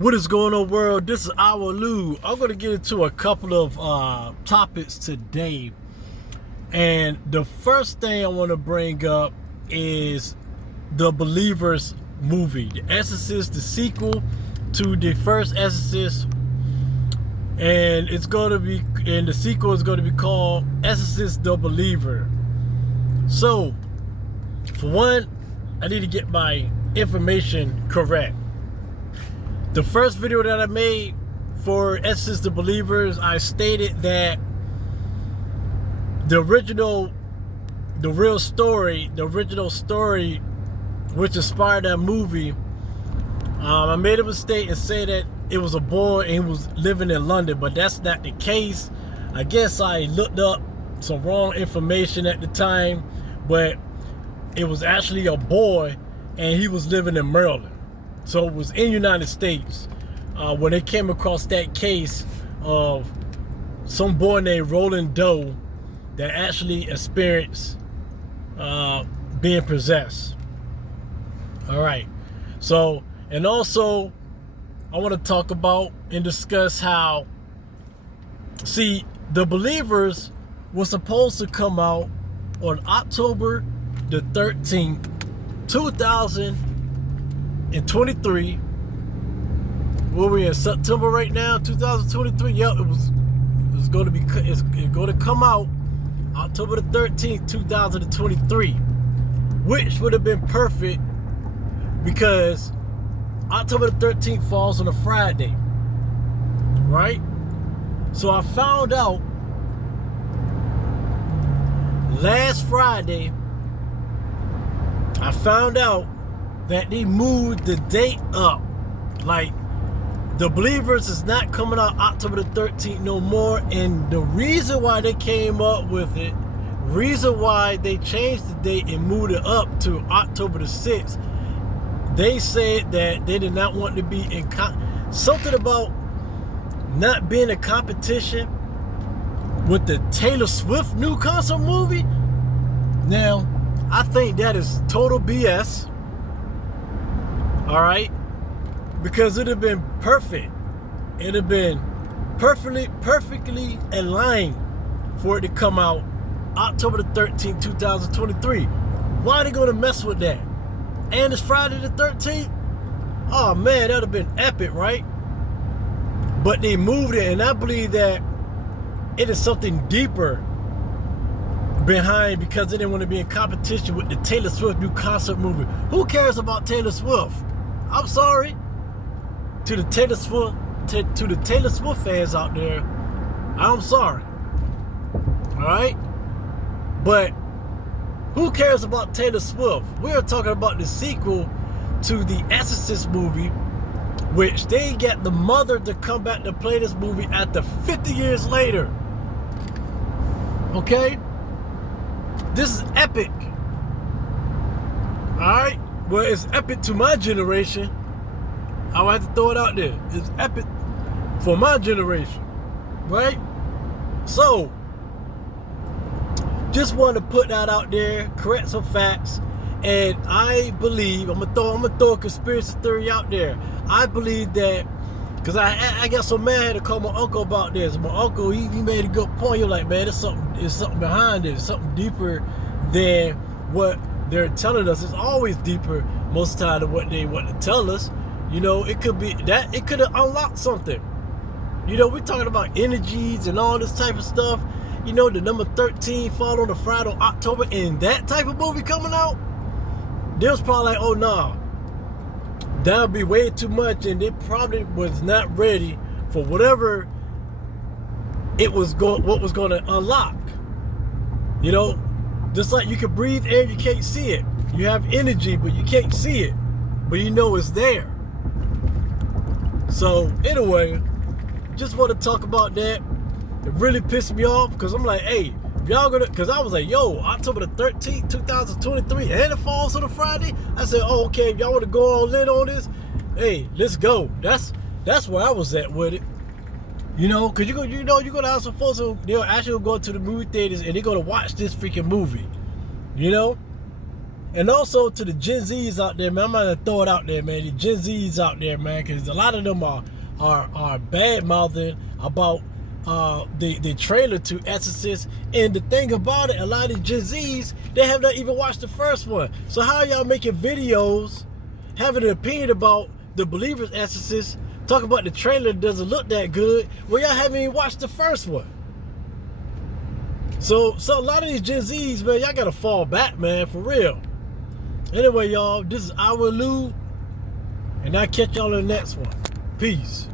What is going on, world? This is our Lou. I'm going to get into a couple of topics today. And the first thing I want to bring up is the Believers movie. The Exorcist, the sequel to the first Exorcist. And it's going to be, and the sequel is going to be called Exorcist the Believer. So, for one, I need to get my information correct. The first video that I made for Exorcist the Believers, I stated that the original story which inspired that movie, I made a mistake and said that it was a boy and he was living in London, but that's not the case. I guess I looked up some wrong information at the time, but it was actually a boy and he was living in Maryland. So it was in the United States when they came across that case of some boy named Roland Doe that actually experienced being possessed. All right. So, and also I want to talk about and discuss how, see, The Believers was supposed to come out on October the 13th, 2023. Where we in September right now, 2023. Yep, it's going to come out October the 13th, 2023, which would have been perfect because October the 13th falls on a Friday, right? So I found out last Friday, that they moved the date up. Like, The Believers is not coming out October the 13th no more. And the reason why they came up with it, reason why they changed the date and moved it up to October the 6th, they said that they did not want to be in something about not being a competition with the Taylor Swift new concert movie. Now, I think that is total BS. All right, because it'd have been perfect. It'd have been perfectly aligned for it to come out October the 13th, 2023. Why are they gonna mess with that? And it's Friday the 13th. Oh man, that'd have been epic, right? But they moved it, and I believe that it is something deeper behind, because they didn't want to be in competition with the Taylor Swift new concert movie. Who cares about Taylor Swift? I'm sorry to the Taylor Swift fans out there. I'm sorry. All right, but who cares about Taylor Swift? We're talking about the sequel to the Exorcist movie, which they get the mother to come back to play this movie after 50 years later. Okay, this is epic. All right. Well, it's epic to my generation. I would have to throw it out there. It's epic for my generation, right? So, just want to put that out there, correct some facts, and I believe I'm gonna throw a conspiracy theory out there. I believe that, because I got so mad I had to call my uncle about this. My uncle, he made a good point. You're like, man, there's something behind it, something deeper than what they're telling us. It's always deeper most of the time than what they want to tell us. You know, it could be that it could have unlocked something. You know, we're talking about energies and all this type of stuff. You know, the number 13 fall on a Friday on October, and that type of movie coming out, they was probably like, oh nah, that would be way too much, and they probably was not ready for whatever what was going to unlock. You know, just like you can breathe air, you can't see it. You have energy, but you can't see it. But you know it's there. So, anyway, just want to talk about that. It really pissed me off, because I'm like, hey, y'all gonna, because I was like, yo, October the 13th, 2023, and it falls on a Friday. I said, oh, okay, if y'all want to go all in on this, hey, let's go. That's where I was at with it. You know, because you're going to have some folks who, they'll actually go to the movie theaters and they're going to watch this freaking movie. You know? And also to the Gen Zs out there, man, I'm gonna throw it out there, man. The Gen Zs out there, man, because a lot of them are bad mouthing about the trailer to Exorcist. And the thing about it, a lot of the Gen Zs, they have not even watched the first one. So how y'all making videos, having an opinion about the Believer's Exorcist, talk about the trailer that doesn't look that good, well, y'all haven't even watched the first one. So a lot of these Gen Zs, man, y'all gotta fall back, man, for real. Anyway, y'all, this is Our Lou, and I'll catch y'all in the next one. Peace.